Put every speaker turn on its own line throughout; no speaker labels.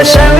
Yaşamı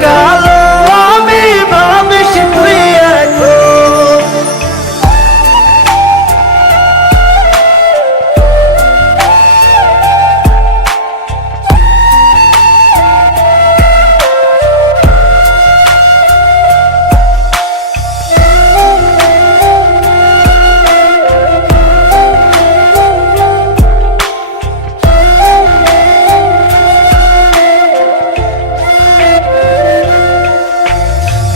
God.